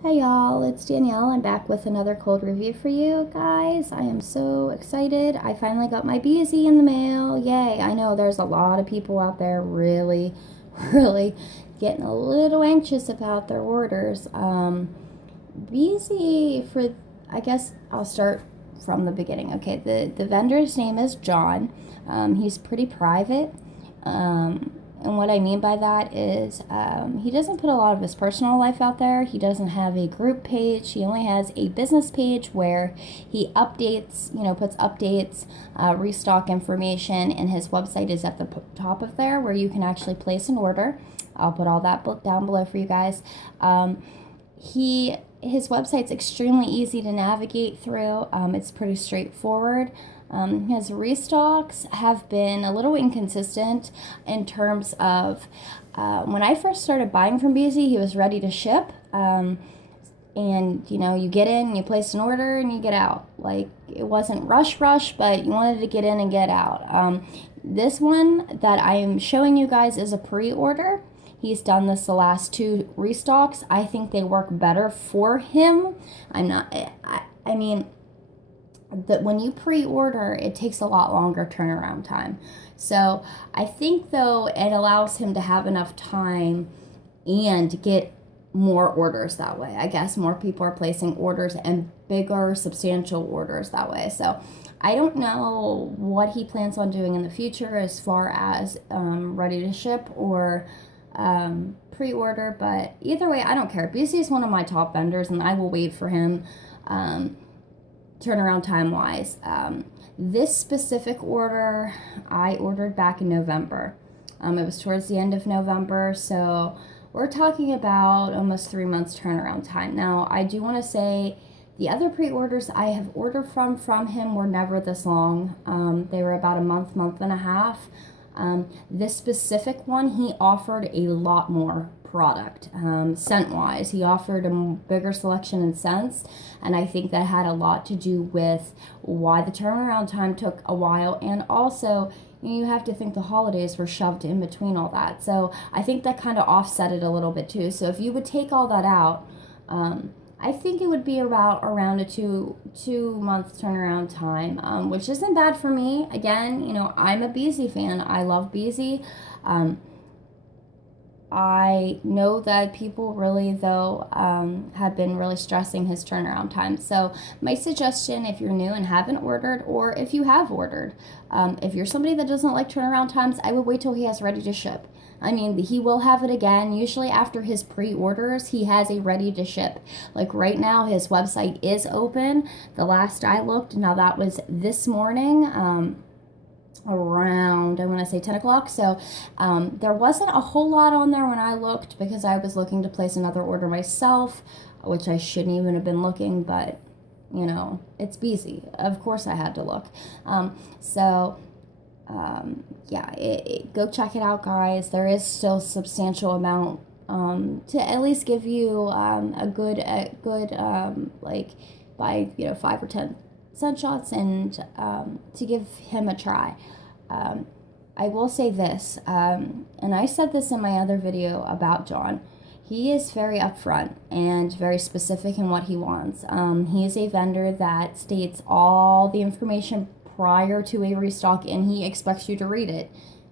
Hey y'all, it's Danielle. I'm back with another cold review for you guys. I am so excited. I finally got my Beezy in the mail. Yay. I know there's a lot of people out there really, really getting a little anxious about their orders. Beezy, for, I guess I'll start from the beginning. Okay, the vendor's name is John. He's pretty private. And what I mean by that is he doesn't put a lot of his personal life out there. He doesn't have a group page. He only has a business page where he updates, puts updates, restock information, and his website is at the top of there where you can actually place an order. I'll put all that down below for you guys. His website's extremely easy to navigate through. It's pretty straightforward. His restocks have been a little inconsistent in terms of when I first started buying from Beezy, he was ready to ship. And you get in, you place an order, and you get out. Like, it wasn't rush, but you wanted to get in and get out. This one that I am showing you guys is a pre-order. He's done this the last two restocks. I think they work better for him. I mean, that when you pre-order, it takes a lot longer turnaround time. So I think, though, it allows him to have enough time and get more orders that way. I guess more people are placing orders and bigger, substantial orders that way. So I don't know what he plans on doing in the future as far as ready to ship or pre-order, but either way, I don't care. Beezy is one of my top vendors, and I will wait for him turnaround time wise. This specific order I ordered back in November. It was towards the end of November, so we're talking about almost 3 months turnaround time. Now, I do want to say the other pre-orders I have ordered from him were never this long. They were about a month and a half. This specific one, he offered a lot more product scent wise. He offered a bigger selection in scents, and I think that had a lot to do with why the turnaround time took a while, and also you have to think the holidays were shoved in between all that, so I think that kind of offset it a little bit too. So if you would take all that out, I think it would be around a two month turnaround time, which isn't bad for me. Again, I'm a Beezy fan. I love Beezy. I know that people really, though, have been really stressing his turnaround time. So my suggestion, if you're new and haven't ordered, or if you have ordered, if you're somebody that doesn't like turnaround times, I would wait till he has ready to ship. I mean, he will have it again. Usually after his pre-orders, he has a ready to ship. Like right now, his website is open. The last I looked, now that was this morning, around, I want to say 10 o'clock. So there wasn't a whole lot on there when I looked because I was looking to place another order myself, which I shouldn't even have been looking, but it's Beezy. Of course I had to look. Go check it out, guys. There is still substantial amount to at least give you a good buy 5 or 10 scent shots and to give him a try. I will say this, and I said this in my other video about John. He is very upfront and very specific in what he wants. He is a vendor that states all the information prior to a restock, and he expects you to read it,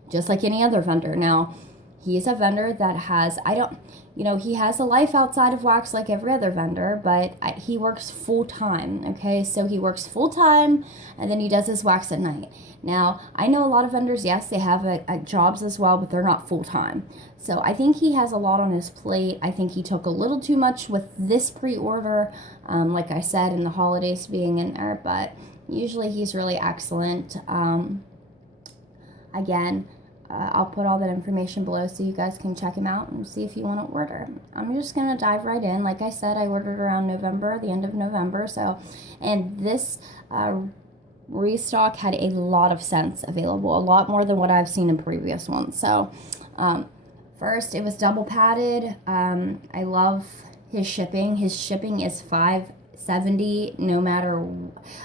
just like any other vendor. Now, he is a vendor that has, he has a life outside of wax like every other vendor, but he works full time, okay? So he works full time, and then he does his wax at night. Now, I know a lot of vendors, yes, they have jobs as well, but they're not full time. So I think he has a lot on his plate. I think he took a little too much with this pre-order, like I said, and the holidays being in there, but usually he's really excellent. I'll put all that information below so you guys can check him out and see if you want to order. I'm just going to dive right in. Like I said, I ordered around November, the end of November. And this restock had a lot of scents available, a lot more than what I've seen in previous ones. So first, it was double padded. I love his shipping. His shipping is 5 70 no matter.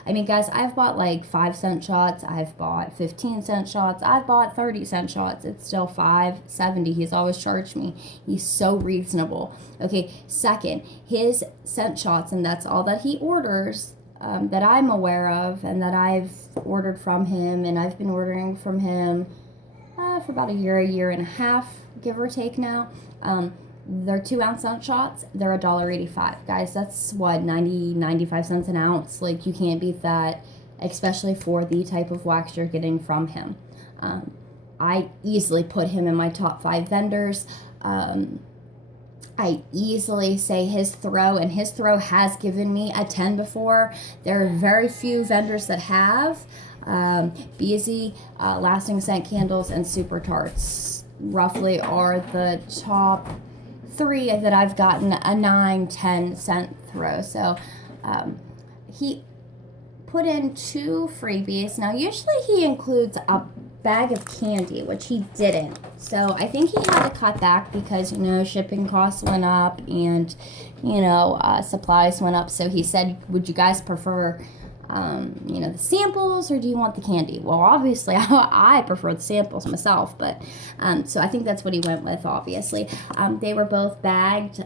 I mean, guys, I've bought like 5-cent shots, I've bought 15-cent shots, I've bought 30-cent shots. It's still $5.70. He's always charged me. He's so reasonable. Okay, second, his scent shots, and that's all that he orders, that I'm aware of and that I've ordered from him, and I've been ordering from him for about a year and a half, give or take now. They're 2-ounce scent shots. They're $1.85. Guys, that's what, 95 cents an ounce. Like, you can't beat that, especially for the type of wax you're getting from him. I easily put him in my top 5 vendors. I easily say his throw, and his throw has given me a 10 before. There are very few vendors that have. Beezy, lasting scent candles, and super tarts roughly are the top 3 that I've gotten a 9-10 cent throw. So he put in 2 freebies. Now usually he includes a bag of candy, which he didn't. So I think he had to cut back because, you know, shipping costs went up and, you know, supplies went up. So he said, would you guys prefer you know, the samples, or do you want the candy? Well, obviously, I prefer the samples myself, but, so I think that's what he went with, obviously. They were both bagged.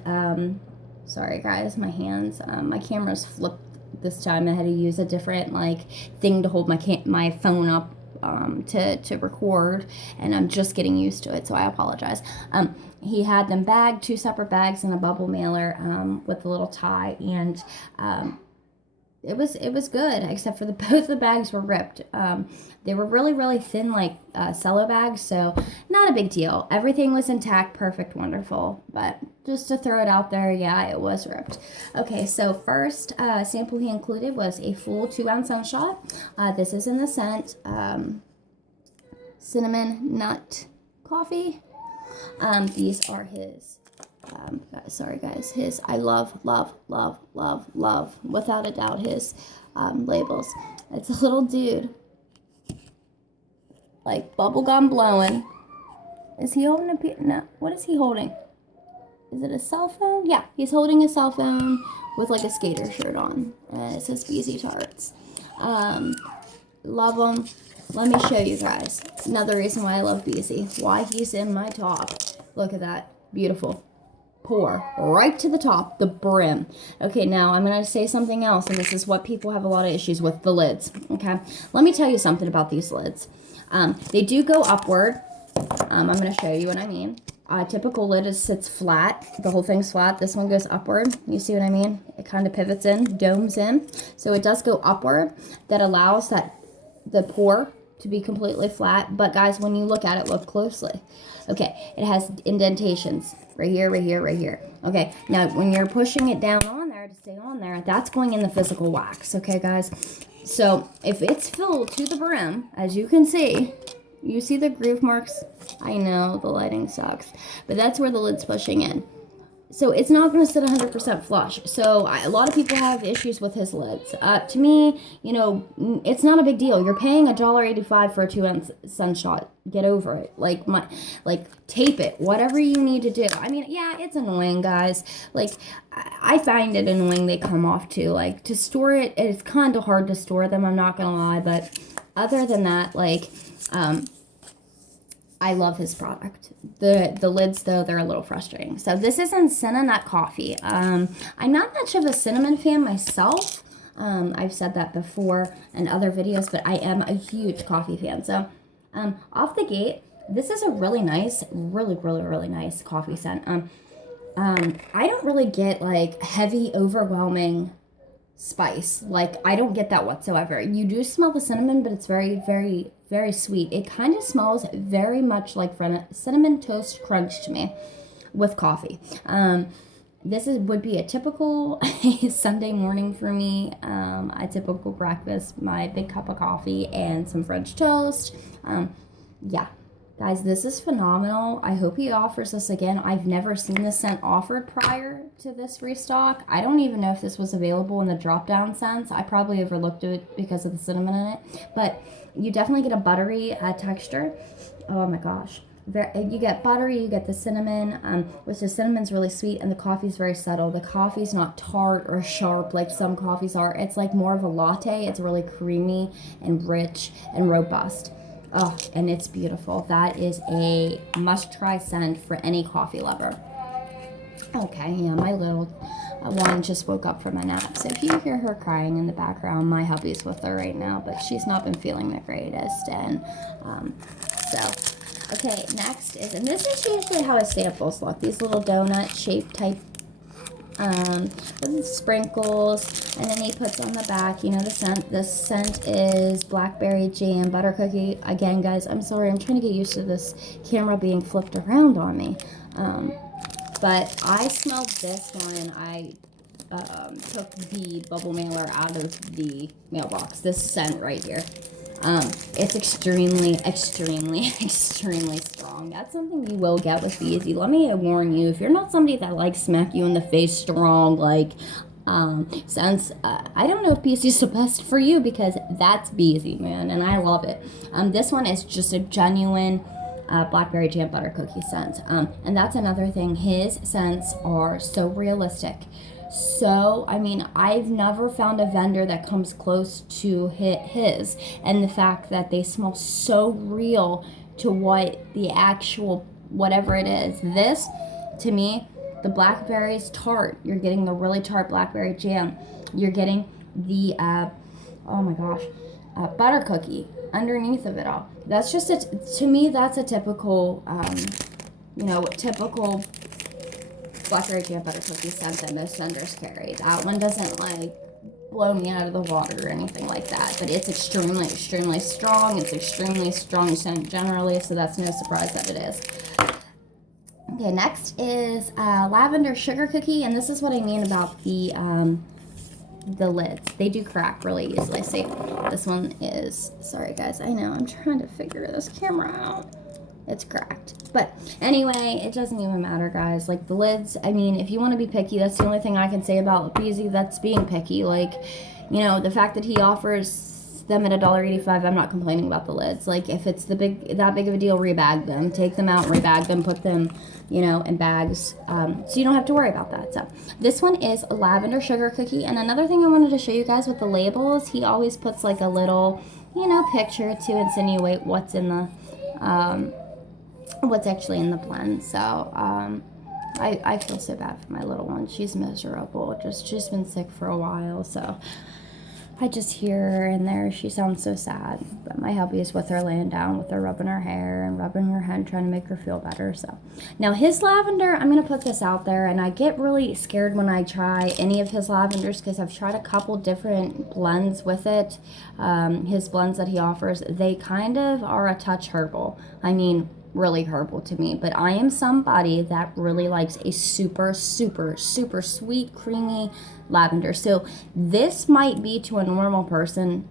Sorry, guys, my hands, my camera's flipped this time. I had to use a different, like, thing to hold my phone up, to record, and I'm just getting used to it, so I apologize. He had them bagged, 2 separate bags in a bubble mailer, with a little tie, and, it was good, except for both the bags were ripped. They were really, really thin, like cello bags, so not a big deal. Everything was intact, perfect, wonderful. But just to throw it out there, yeah, it was ripped. Okay, so first sample he included was a full 2-ounce scent shot. This is in the scent cinnamon nut coffee. These are his. Sorry guys, his I love, without a doubt, his labels. It's a little dude, like bubblegum blowing. Is he holding a no, what is he holding? Is it a cell phone? Yeah, he's holding a cell phone with like a skater shirt on, and it says Beezy Tarts. Love them. Let me show you guys another reason why I love Beezy, why he's in my top. Look at that, beautiful. Pour right to the top, the brim. Okay, now I'm going to say something else, and this is what people have a lot of issues with, the lids. Okay, let me tell you something about these lids. They do go upward. I'm going to show you what I mean. A typical lid sits flat. The whole thing's flat. This one goes upward. You see what I mean? It kind of pivots in, domes in. So it does go upward. That allows the pour to be completely flat. But guys, when you look at it, look closely. Okay, it has indentations right here, right here, right here. Okay, now when you're pushing it down on there to stay on there, that's going in the physical wax. Okay, guys? So if it's filled to the brim, as you can see, you see the groove marks? I know the lighting sucks, but that's where the lid's pushing in. So it's not going to sit 100% flush. So a lot of people have issues with his lids. To me, you know, it's not a big deal. You're paying $1.85 for a 2-ounce scent shot. Get over it. Like tape it. Whatever you need to do. I mean, yeah, it's annoying, guys. Like, I find it annoying they come off too. Like, to store it, it's kind of hard to store them. I'm not gonna lie, but other than that, like, I love his product. The lids, though, they're a little frustrating. So this is in Cinna Nut Coffee. I'm not much of a cinnamon fan myself. I've said that before in other videos, but I am a huge coffee fan. So off the gate, this is a really nice, really nice coffee scent. I don't really get like heavy, overwhelming spice. Like, I don't get that whatsoever. You do smell the cinnamon, but it's very sweet. It kind of smells very much like Cinnamon Toast Crunch to me with coffee. This would be a typical Sunday morning for me. A typical breakfast, my big cup of coffee and some French toast. Yeah. Guys, this is phenomenal. I hope he offers this again. I've never seen this scent offered prior to this restock. I don't even know if this was available in the drop-down scents. I probably overlooked it because of the cinnamon in it. But you definitely get a buttery texture. Oh my gosh. You get buttery, you get the cinnamon, which the cinnamon's really sweet, and the coffee's very subtle. The coffee's not tart or sharp like some coffees are. It's like more of a latte. It's really creamy and rich and robust. Oh, and it's beautiful. That is a must-try scent for any coffee lover. Okay, yeah, my little one just woke up from a nap. So if you hear her crying in the background, my hubby's with her right now, but she's not been feeling the greatest. And okay, next is, and this is usually how his samples look. These little donut shape type with sprinkles, and then he puts on the back, you know, the scent. This scent is blackberry jam butter cookie. Again, guys, I'm sorry, I'm trying to get used to this camera being flipped around on me. But I smelled this one. I took the bubble mailer out of the mailbox. This scent right here. It's extremely, extremely, extremely strong. That's something you will get with Beezy. Let me warn you, if you're not somebody that likes smack you in the face strong, like, scents, I don't know if Beezy's the best for you, because that's Beezy, man, and I love it. This one is just a genuine blackberry jam butter cookie scent. And that's another thing. His scents are so realistic. So, I mean, I've never found a vendor that comes close to his. And the fact that they smell so real to what the actual, whatever it is. This, to me, the blackberries tart. You're getting the really tart blackberry jam. You're getting the, oh my gosh, butter cookie underneath of it all. That's just to me, that's a typical, typical blackberry jam butter cookie scent that most vendors carry. That one doesn't like blow me out of the water or anything like that, but it's extremely, extremely strong. It's extremely strong scent generally, so that's no surprise that it is. Okay, next is lavender sugar cookie, and this is what I mean about the lids. They do crack really easily. See, this one is, sorry guys, I know, I'm trying to figure this camera out. It's cracked. But anyway, it doesn't even matter, guys. Like, the lids, I mean, if you want to be picky, that's the only thing I can say about Beezy that's being picky. Like, you know, the fact that he offers them at $1.85, I'm not complaining about the lids. Like, if it's that big of a deal, rebag them. Take them out, rebag them, put them, you know, in bags. So you don't have to worry about that. So this one is a lavender sugar cookie. And another thing I wanted to show you guys with the labels, he always puts like a little, you know, picture to insinuate what's in the, what's actually in the blend. So I feel so bad for my little one. She's miserable. She's been sick for a while, so I just hear her in there. She sounds so sad. But my hubby is with her laying down, with her rubbing her hair and rubbing her head, trying to make her feel better. So now his lavender, I'm going to put this out there, and I get really scared when I try any of his lavenders because I've tried a couple different blends with it. His blends that he offers, they kind of are a touch herbal. I mean, really herbal to me, but I am somebody that really likes a super, super, super sweet, creamy lavender. So this might be to a normal person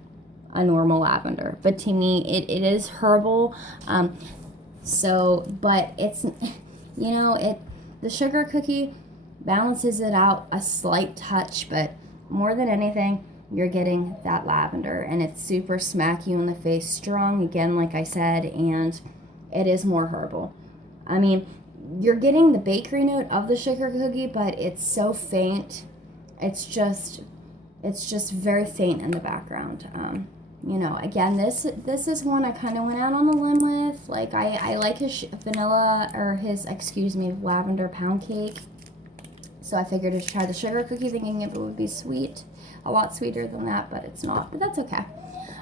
a normal lavender, but to me it is herbal. But it's, you know, the sugar cookie balances it out a slight touch, but more than anything, you're getting that lavender, and it's super smack you in the face strong, again, like I said, and it is more herbal. I mean, you're getting the bakery note of the sugar cookie, but it's so faint. It's just very faint in the background. You know, again, this is one I kind of went out on a limb with. Like, I like his lavender pound cake. So I figured to try the sugar cookie, thinking it would be sweet, a lot sweeter than that, but it's not. But that's okay.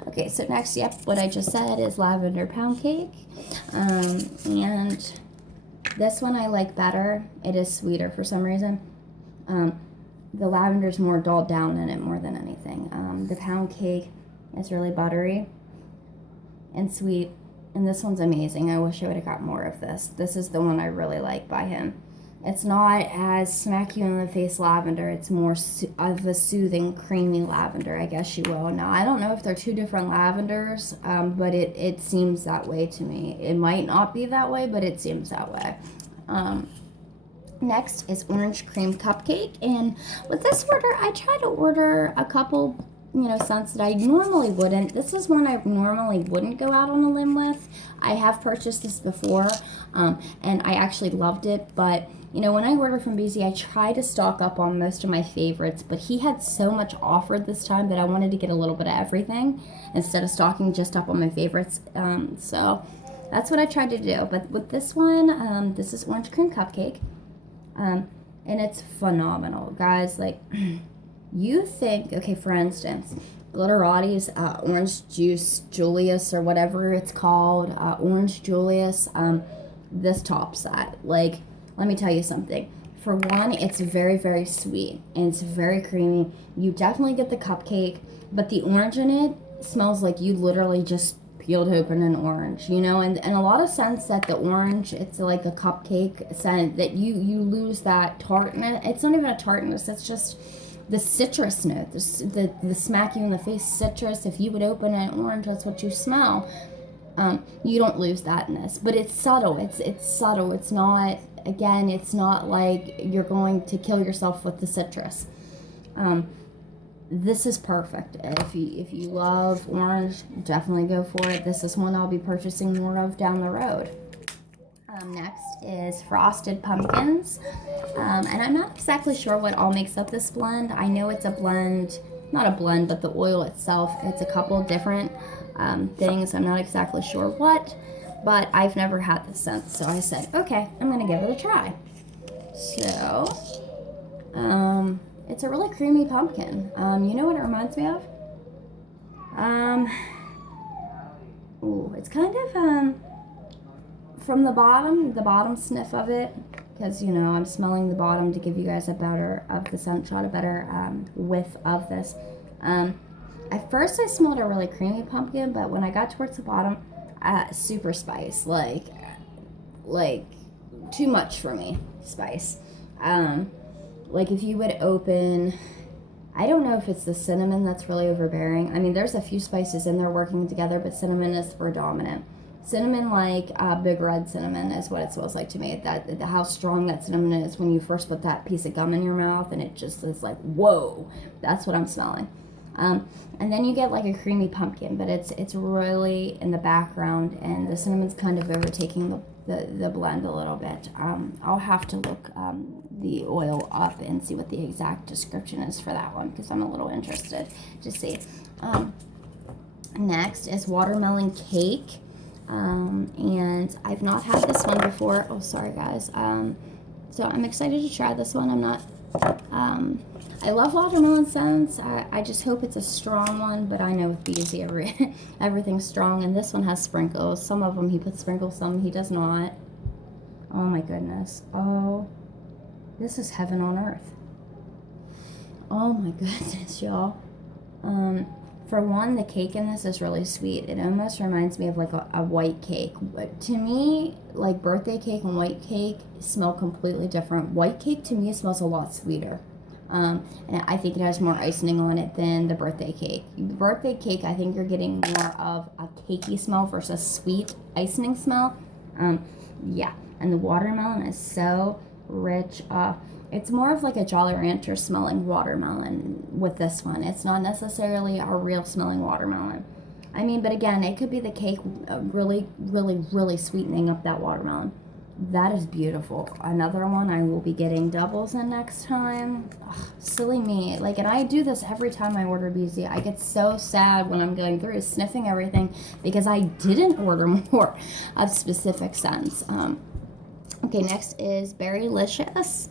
Okay, so next, yep, what I just said is lavender pound cake. And this one I like better. It is sweeter for some reason. The lavender's more dulled down in it more than anything. The pound cake is really buttery and sweet. And this one's amazing. I wish I would have got more of this. This is the one I really like by him. It's not as smack you in the face lavender. It's more of a soothing, creamy lavender, I guess you will. Now, I don't know if they're two different lavenders, but it seems that way to me. It might not be that way, but it seems that way. Next is orange cream cupcake. And with this order, I try to order a couple scents that I normally wouldn't. This is one I normally wouldn't go out on a limb with. I have purchased this before, and I actually loved it, but when I order from Beezy, I try to stock up on most of my favorites, but he had so much offered this time that I wanted to get a little bit of everything instead of stocking just up on my favorites. So that's what I tried to do. But with this one, this is orange cream cupcake, and it's phenomenal, guys. Like, you think, okay, for instance, Glitterati's Orange Juice Julius, or whatever it's called, Orange Julius, this tops that. Like, let me tell you something. For one, it's very, very sweet, and it's very creamy. You definitely get the cupcake, but the orange in it smells like you literally just peeled open an orange, and a lot of scents that the orange, it's like a cupcake scent, that you lose that tartness. It's not even a tartness, it's just the citrus note, the smack you in the face citrus. If you would open an orange, that's what you smell. You don't lose that in this, but it's subtle. It's subtle. It's not, again, it's not like you're going to kill yourself with the citrus. This is perfect. If you love orange, definitely go for it. This is one I'll be purchasing more of down the road. Next is Frosted Pumpkins, and I'm not exactly sure what all makes up this blend. I know it's a blend, not a blend, but the oil itself, it's a couple different things. I'm not exactly sure what, but I've never had this since, so I said, okay, I'm gonna give it a try. So, it's a really creamy pumpkin. You know what it reminds me of? It's kind of, from the bottom sniff of it, because, I'm smelling the bottom to give you guys a better, of the scent shot, a better whiff of this. At first I smelled a really creamy pumpkin, but when I got towards the bottom, super spice, like too much for me, spice. Like if you would open, I don't know if it's the cinnamon that's really overbearing. I mean, there's a few spices in there working together, but cinnamon is predominant. Cinnamon, like big red cinnamon, is what it smells like to me. How strong that cinnamon is when you first put that piece of gum in your mouth, and it just is like, whoa, that's what I'm smelling. And then you get like a creamy pumpkin, but it's really in the background, and the cinnamon's kind of overtaking the blend a little bit. I'll have to look the oil up and see what the exact description is for that one, because I'm a little interested to see. Next is watermelon cake. And I've not had this one before. Oh, sorry guys. So I'm excited to try this one. I love watermelon scents. I just hope it's a strong one, but I know with Beezy, everything's strong, and this one has sprinkles. Some of them he puts sprinkles, some he does not. Oh my goodness. Oh, this is heaven on earth. Oh my goodness, y'all. For one, the cake in this is really sweet. It almost reminds me of like a white cake. But to me, like birthday cake and white cake smell completely different. White cake to me smells a lot sweeter. And I think it has more icing on it than the birthday cake. The birthday cake, I think you're getting more of a cakey smell versus sweet icing smell. Yeah, and the watermelon is so rich. It's more of like a Jolly Rancher smelling watermelon with this one. It's not necessarily a real smelling watermelon. I mean, but again, it could be the cake really, really, really sweetening up that watermelon. That is beautiful. Another one I will be getting doubles in next time. Ugh, silly me. Like, and I do this every time I order Beezy. I get so sad when I'm going through sniffing everything because I didn't order more of specific scents. Okay, next is Berrylious.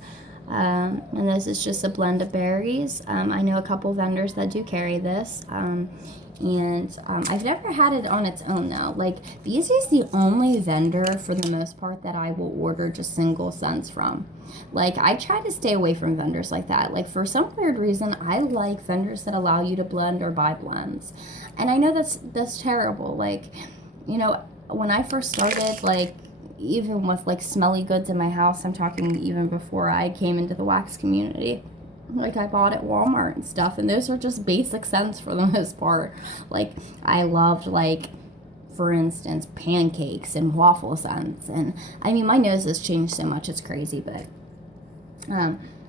And this is just a blend of berries. I know a couple vendors that do carry this. And I've never had it on its own though. Like, Beezy is the only vendor for the most part that I will order just single scents from. Like, I try to stay away from vendors like that. Like, for some weird reason, I like vendors that allow you to blend or buy blends. And I know that's terrible. Like, you know, when I first started, like, even with like smelly goods in my house, I'm talking even before I came into the wax community, like I bought at Walmart and stuff, and those are just basic scents for the most part. Like, I loved, like, for instance, pancakes and waffle scents, and I mean, my nose has changed so much, it's crazy, but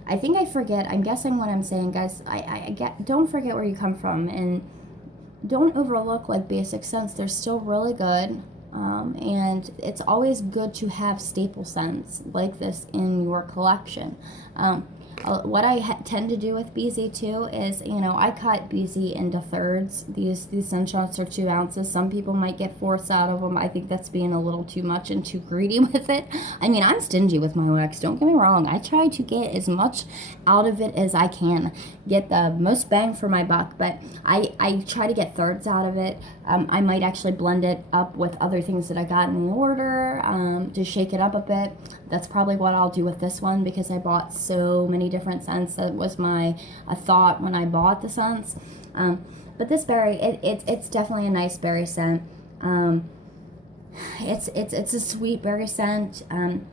I think I forget. I'm guessing what I'm saying, guys. Don't forget where you come from, and don't overlook like basic scents. They're still really good. And it's always good to have staple scents like this in your collection. What I tend to do with Beezy too is, I cut Beezy into thirds. These scent shots are 2 ounces. Some people might get fourths out of them. I think that's being a little too much and too greedy with it. I mean, I'm stingy with my wax. Don't get me wrong. I try to get as much out of it as I can, get the most bang for my buck. But I try to get thirds out of it. I might actually blend it up with other things that I got in the order to shake it up a bit. That's probably what I'll do with this one, because I bought so many different scents. That was a thought when I bought the scents. But this berry, it's definitely a nice berry scent. It's a sweet berry scent. I'm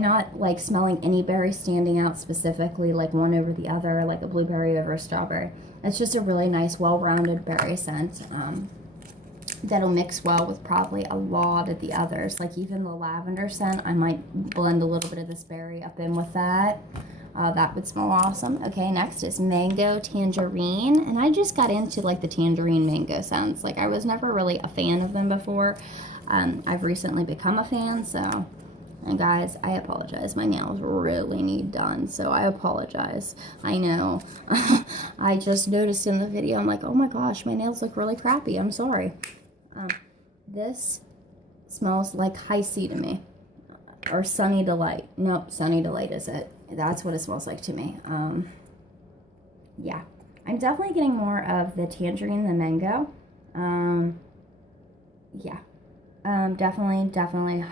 not like smelling any berry standing out specifically, like one over the other, like a blueberry over a strawberry. It's just a really nice, well-rounded berry scent. That'll mix well with probably a lot of the others. Like even the lavender scent, I might blend a little bit of this berry up in with that. That would smell awesome. Okay, next is mango tangerine. And I just got into like the tangerine mango scents. Like I was never really a fan of them before. I've recently become a fan, so... And guys, I apologize. My nails really need done, so I apologize. I know. I just noticed in the video, I'm like, oh my gosh, my nails look really crappy. I'm sorry. This smells like high C to me. Or Sunny Delight. Nope, Sunny Delight is it. That's what it smells like to me. Yeah. I'm definitely getting more of the tangerine than mango. Yeah. Definitely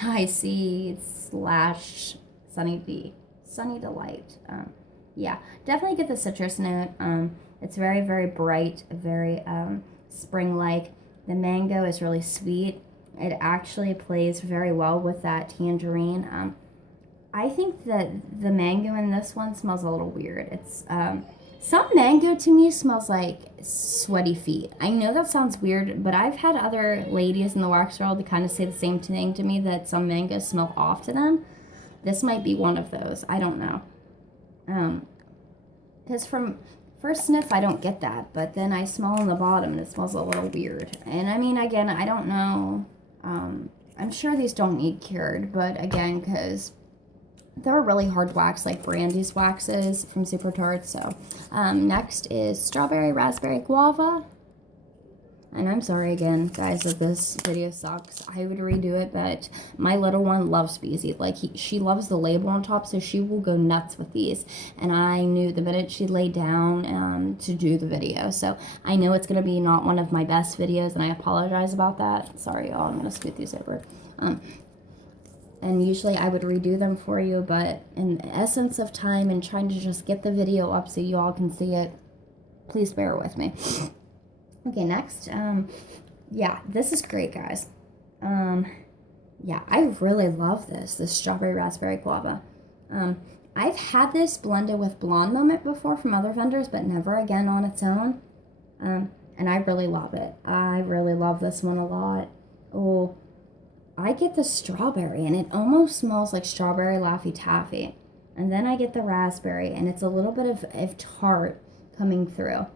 high C / Sunny Delight. Yeah. Definitely get the citrus note. It's very, very bright, very spring-like. The mango is really sweet. It actually plays very well with that tangerine. I think that the mango in this one smells a little weird. It's some mango to me smells like sweaty feet. I know that sounds weird, but I've had other ladies in the wax world to kind of say the same thing to me, that some mangoes smell off to them. This might be one of those. I don't know. Because from first sniff, I don't get that, but then I smell on the bottom and it smells a little weird. And I mean, again, I don't know. I'm sure these don't need cured, but again, because they're a really hard wax, like Brandy's waxes from Super Tarts. So next is strawberry, raspberry, guava. And I'm sorry again, guys, if this video sucks. I would redo it, but my little one loves Beezy. Like, she loves the label on top, so she will go nuts with these. And I knew the minute she laid down to do the video. So I know it's going to be not one of my best videos, and I apologize about that. Sorry, y'all. I'm going to scoot these over. And usually I would redo them for you, but in the essence of time and trying to just get the video up so you all can see it, please bear with me. Okay, next. Yeah, this is great, guys. Yeah, I really love this strawberry raspberry guava. I've had this blended with Blonde Moment before from other vendors, but never again on its own. And I really love it. I really love this one a lot. Oh, I get the strawberry, and it almost smells like strawberry Laffy Taffy. And then I get the raspberry, and it's a little bit of tart coming through.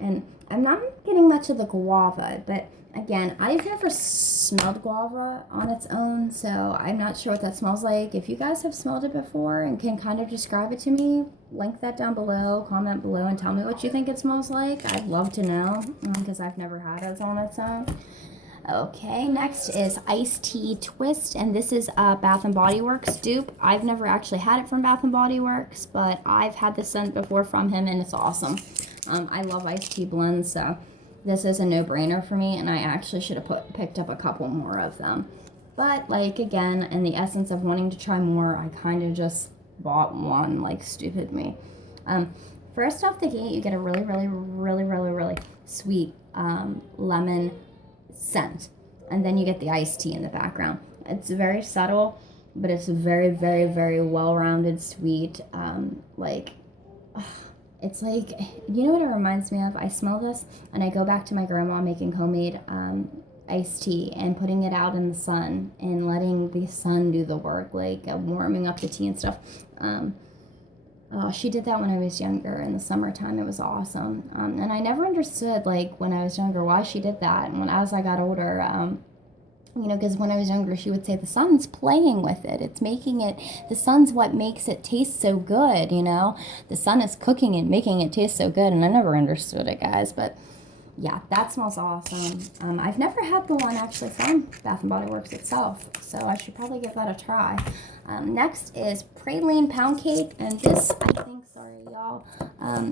And I'm not getting much of the guava, but again, I've never smelled guava on its own, so I'm not sure what that smells like. If you guys have smelled it before and can kind of describe it to me, link that down below, comment below, and tell me what you think it smells like. I'd love to know, because I've never had it on its own. Okay, next is Iced Tea Twist, and this is a Bath & Body Works dupe. I've never actually had it from Bath & Body Works, but I've had this scent before from him, and it's awesome. I love iced tea blends, so this is a no-brainer for me, and I actually should have picked up a couple more of them. But, like, again, in the essence of wanting to try more, I kind of just bought one, like stupid me. First off the gate, you get a really, really, really, really, really sweet lemon scent, and then you get the iced tea in the background. It's very subtle, but it's very, very, very well-rounded, sweet, it's like, you know what it reminds me of? I smell this, and I go back to my grandma making homemade iced tea and putting it out in the sun and letting the sun do the work, like warming up the tea and stuff. Oh, she did that when I was younger in the summertime. It was awesome. And I never understood, like, when I was younger, why she did that. And as I got older, you know, because when I was younger, she would say the sun's playing with it. It's making it, the sun's what makes it taste so good, you know? The sun is cooking it, making it taste so good. And I never understood it, guys. But yeah, that smells awesome. I've never had the one actually from Bath & Body Works itself, so I should probably give that a try. Next is Praline Pound Cake, and this, I think, sorry y'all,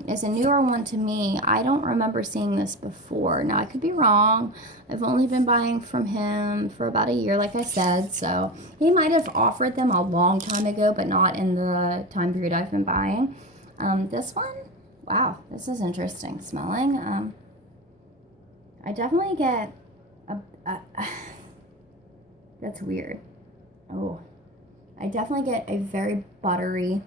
is a newer one to me. I don't remember seeing this before. Now, I could be wrong. I've only been buying from him for about a year, like I said, so he might have offered them a long time ago, but not in the time period I've been buying. This one, wow, this is interesting smelling. I definitely get that's weird. Oh, I definitely get a very buttery,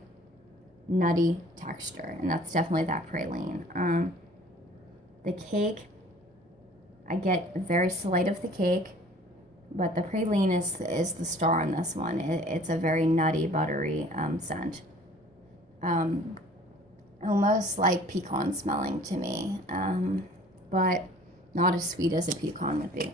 nutty texture, and that's definitely that praline. The cake, I get a very slight of the cake, but the praline is the star on this one. It's a very nutty, buttery scent. Almost like pecan smelling to me, but not as sweet as a pecan would be.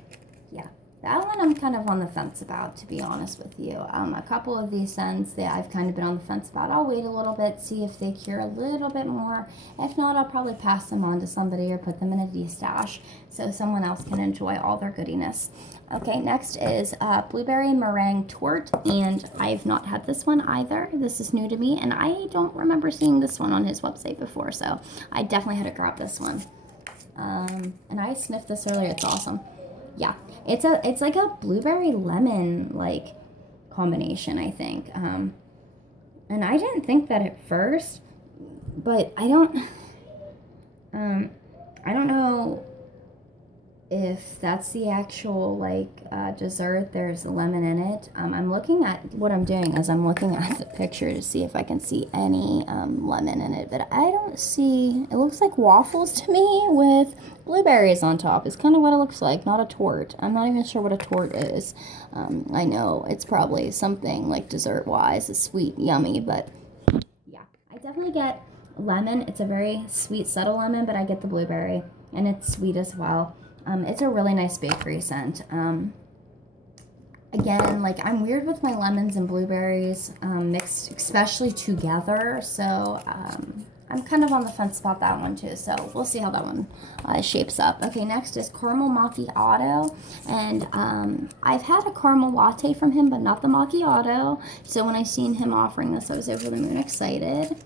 Yeah, that one I'm kind of on the fence about, to be honest with you. A couple of these scents that I've kind of been on the fence about. I'll wait a little bit, see if they cure a little bit more. If not, I'll probably pass them on to somebody or put them in a de-stash so someone else can enjoy all their goodiness. Okay, next is Blueberry Meringue Torte, and I've not had this one either. This is new to me, and I don't remember seeing this one on his website before, so I definitely had to grab this one. And I sniffed this earlier. It's awesome. Yeah, it's like a blueberry lemon like combination, I think. And I didn't think that at first, but I don't know if that's the actual like dessert. There's lemon in it. I'm looking at what I'm doing as I'm looking at the picture to see if I can see any lemon in it, but I don't see. It looks like waffles to me with blueberries on top. It's kind of what it looks like, not a torte. I'm not even sure what a torte is. I know it's probably something like dessert wise, it's sweet, yummy, but yeah, I definitely get lemon. It's a very sweet, subtle lemon, but I get the blueberry, and it's sweet as well. It's a really nice bakery scent. Again, like, I'm weird with my lemons and blueberries mixed, especially together, so I'm kind of on the fence about that one too, so we'll see how that one shapes up. Okay, next is Caramel Macchiato, and I've had a caramel latte from him, but not the macchiato, so when I seen him offering this, I was over the moon excited.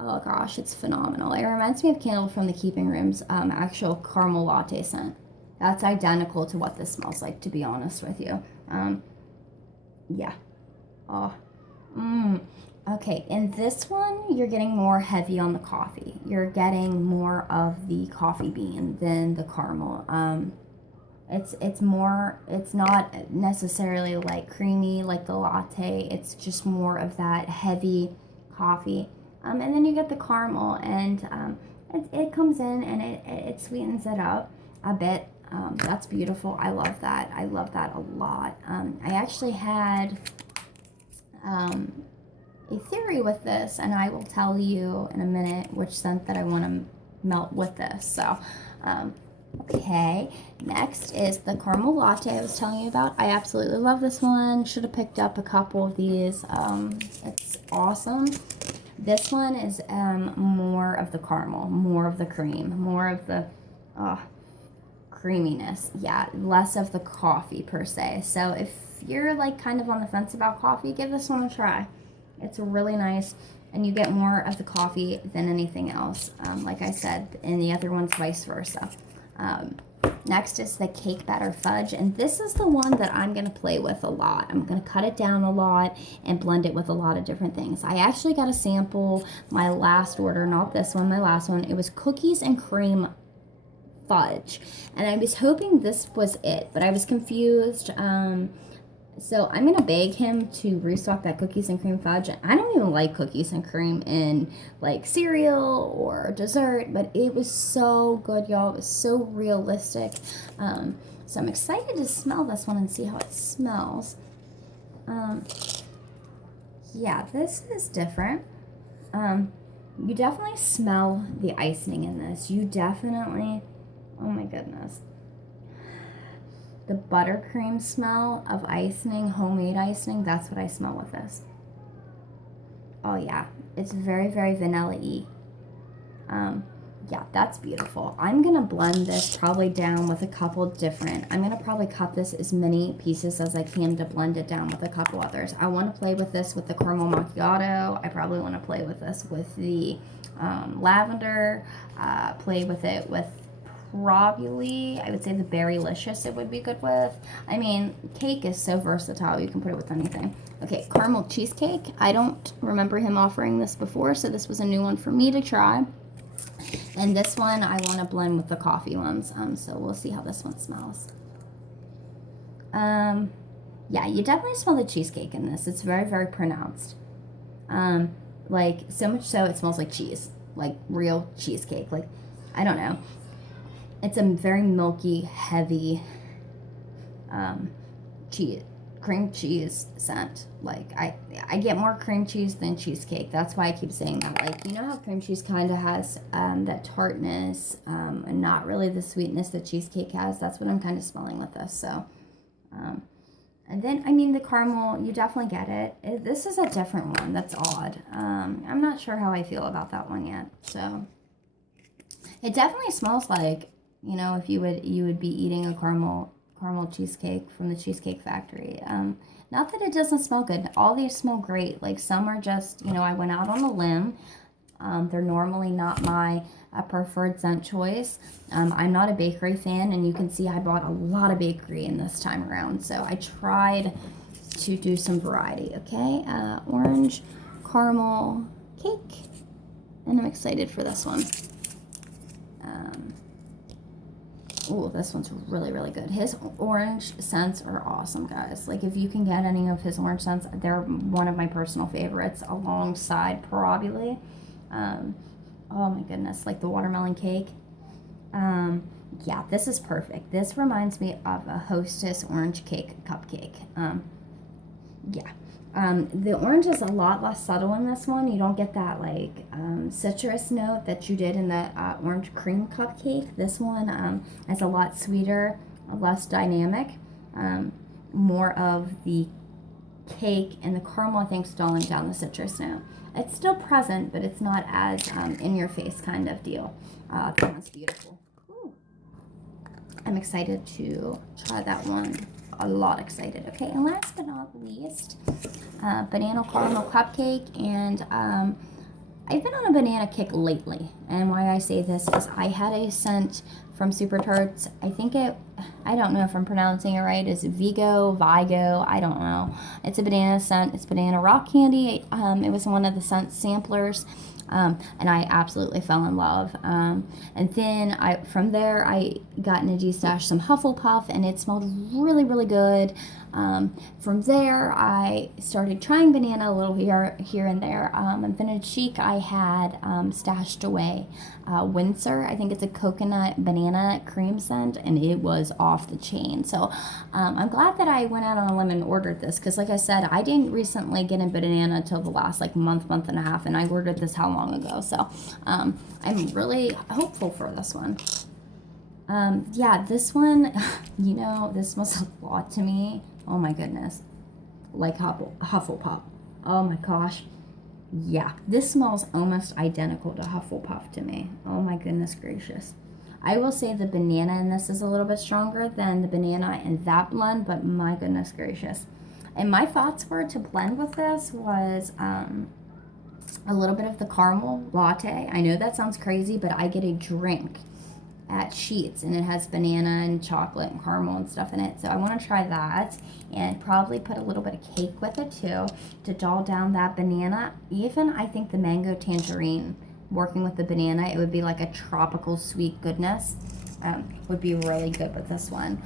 Oh gosh, it's phenomenal. It reminds me of Candle from the Keeping Room's actual caramel latte scent. That's identical to what this smells like, to be honest with you. Yeah. Oh. Okay, in this one, you're getting more heavy on the coffee. You're getting more of the coffee bean than the caramel. It's more, it's not necessarily like creamy like the latte. It's just more of that heavy coffee. And then you get the caramel, and it comes in and it sweetens it up a bit. That's beautiful. I love that. I love that a lot. I actually had a theory with this, and I will tell you in a minute which scent that I want to melt with this. So, okay, next is the caramel latte I was telling you about. I absolutely love this one. Should have picked up a couple of these. It's awesome. This one is more of the caramel, more of the cream, more of the creaminess. Yeah, less of the coffee per se. So if you're like kind of on the fence about coffee, give this one a try. It's really nice, and you get more of the coffee than anything else. Like I said, and the other one's vice versa. Next is the cake batter fudge, and this is the one that I'm going to play with a lot. I'm going to cut it down a lot and blend it with a lot of different things. I actually got a sample my last order, not this one, my last one. It was cookies and cream fudge, and I was hoping this was it, but I was confused. So I'm going to beg him to restock that cookies and cream fudge. I don't even like cookies and cream in like cereal or dessert, but it was so good, y'all. It was so realistic. So I'm excited to smell this one and see how it smells. Yeah, this is different. You definitely smell the icing in this. You definitely, oh my goodness. The buttercream smell of icing, homemade icing, that's what I smell with this. Oh yeah, it's very, very vanilla-y. Yeah, that's beautiful. I'm gonna blend this probably down with a couple different, I'm gonna probably cut this as many pieces as I can to blend it down with a couple others. I wanna play with this with the caramel macchiato. I probably wanna play with this with the lavender, play with it with probably, I would say the Berrylious it would be good with. I mean, cake is so versatile, you can put it with anything. Okay, caramel cheesecake. I don't remember him offering this before, so this was a new one for me to try. And this one I want to blend with the coffee ones, so we'll see how this one smells. Yeah, you definitely smell the cheesecake in this. It's very, very pronounced. Like, so much so it smells like cheese, like real cheesecake. Like, I don't know. It's a very milky, heavy cream cheese scent. Like, I get more cream cheese than cheesecake. That's why I keep saying that. Like, you know how cream cheese kind of has that tartness and not really the sweetness that cheesecake has? That's what I'm kind of smelling with this. So, and then, I mean, the caramel, you definitely get it. This is a different one. That's odd. I'm not sure how I feel about that one yet. So, it definitely smells like, you know, if you would be eating a caramel cheesecake from the Cheesecake Factory. Not that it doesn't smell good. All these smell great. Like, some are just, you know, I went out on a limb. They're normally not my preferred scent choice. I'm not a bakery fan, and you can see I bought a lot of bakery in this time around. So I tried to do some variety, okay? Orange caramel cake. And I'm excited for this one. Oh, this one's really, really good. His orange scents are awesome, guys. Like, if you can get any of his orange scents, they're one of my personal favorites, alongside probably, oh my goodness, like the watermelon cake. Yeah, this is perfect. This reminds me of a Hostess orange cake cupcake. Yeah. The orange is a lot less subtle in this one. You don't get that, like, citrus note that you did in the orange cream cupcake. This one is a lot sweeter, less dynamic, more of the cake and the caramel, I think, stalling down the citrus note. It's still present, but it's not as in-your-face kind of deal. That one's beautiful. Ooh. I'm excited to try that one. A lot excited. Okay, and last but not least, banana caramel cupcake. And I've been on a banana kick lately, and why I say this is I had a scent from Super Tarts. I don't know if I'm pronouncing it right. Is it Vigo, I don't know. It's a banana scent. It's banana rock candy. It was one of the scent samplers. And I absolutely fell in love. And then from there I got in a G-Stash some Hufflepuff, and it smelled really, really good. From there I started trying banana a little here and there. In Vintage Chic I had stashed away Windsor. I think it's a coconut banana cream scent, and it was off the chain. So I'm glad that I went out on a limb and ordered this, because like I said, I didn't recently get a banana until the last like month and a half, and I ordered this how long ago? So I'm really hopeful for this one. Yeah, this one, you know, this smells a lot to me. Oh my goodness. Like Hufflepuff. Oh my gosh. Yeah, this smells almost identical to Hufflepuff to me. Oh my goodness gracious. I will say the banana in this is a little bit stronger than the banana in that blend, but my goodness gracious. And my thoughts were to blend with this was a little bit of the caramel latte. I know that sounds crazy, but I get a drink at Sheets, and it has banana and chocolate and caramel and stuff in it. So I want to try that, and probably put a little bit of cake with it too to dull down that banana. Even I think the mango tangerine, working with the banana, it would be like a tropical sweet goodness. Would be really good with this one.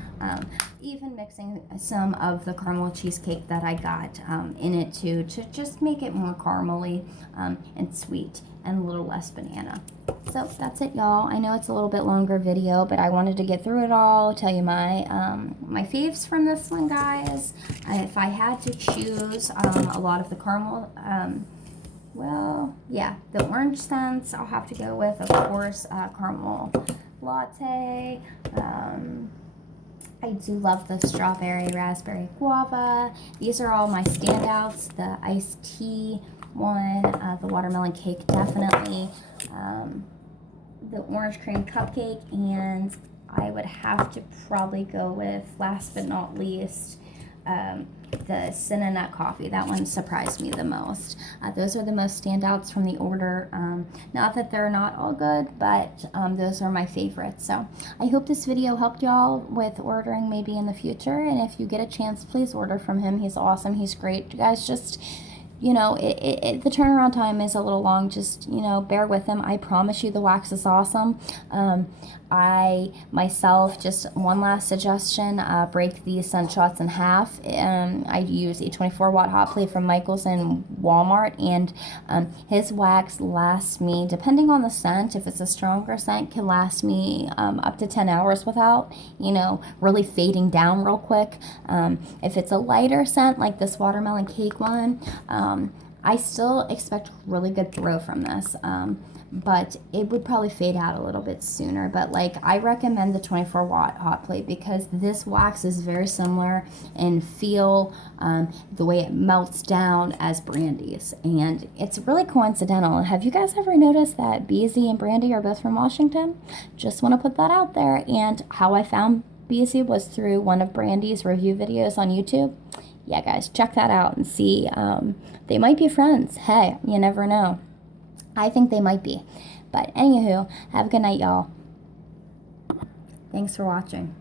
Even mixing some of the caramel cheesecake that I got in it too, to just make it more caramely and sweet and a little less banana. So that's it, y'all. I know it's a little bit longer video, but I wanted to get through it all, tell you my my faves from this one, guys. If I had to choose, a lot of the caramel well, yeah, the orange scents I'll have to go with, of course, caramel latte. I do love the strawberry, raspberry, guava. These are all my standouts. The iced tea one, the watermelon cake definitely, the orange cream cupcake, and I would have to probably go with, last but not least, the Cinna nut coffee. That one surprised me the most. Those are the most standouts from the order. Not that they're not all good, but those are my favorites. So I hope this video helped y'all with ordering maybe in the future. And if you get a chance, please order from him. He's awesome. He's great. You guys just, you know, the turnaround time is a little long. Just, you know, bear with him. I promise you the wax is awesome. I myself, just one last suggestion, break these scent shots in half. I use a 24-watt hot plate from Michaels and Walmart, and his wax lasts me, depending on the scent, if it's a stronger scent, can last me up to 10 hours without, you know, really fading down real quick. If it's a lighter scent, like this watermelon cake one, I still expect really good throw from this. But it would probably fade out a little bit sooner. But like, I recommend the 24-watt hot plate because this wax is very similar in feel, the way it melts down as Brandy's, and it's really coincidental. Have you guys ever noticed that Beezy and Brandy are both from Washington? Just want to put that out there. And how I found Beezy was through one of Brandy's review videos on YouTube. Yeah, guys, check that out and see. They might be friends. Hey, you never know. I think they might be. But anywho, have a good night, y'all. Thanks for watching.